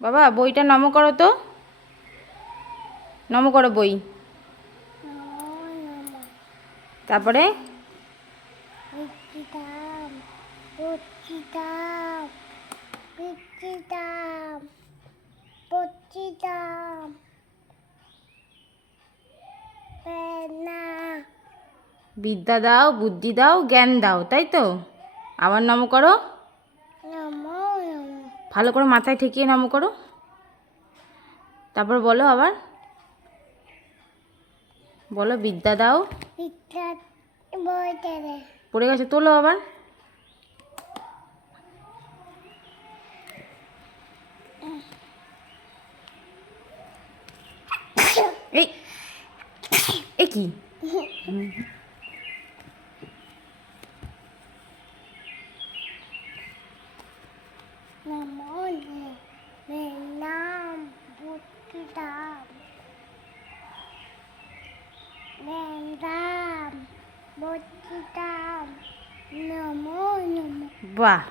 বাবা বইটা নম করো তো, নম করো বই। তারপরে বিদ্যা দাও, বুদ্ধি দাও, জ্ঞান দাও, তাই তো? আবার নম করো, ভালো করে মাথায় ঠেকিয়ে নম করো। তারপর বলো আবার, বলো বিদ্যা দাও। পড়ে গেছে, তোলো আবার। এই এ কি? বাহ।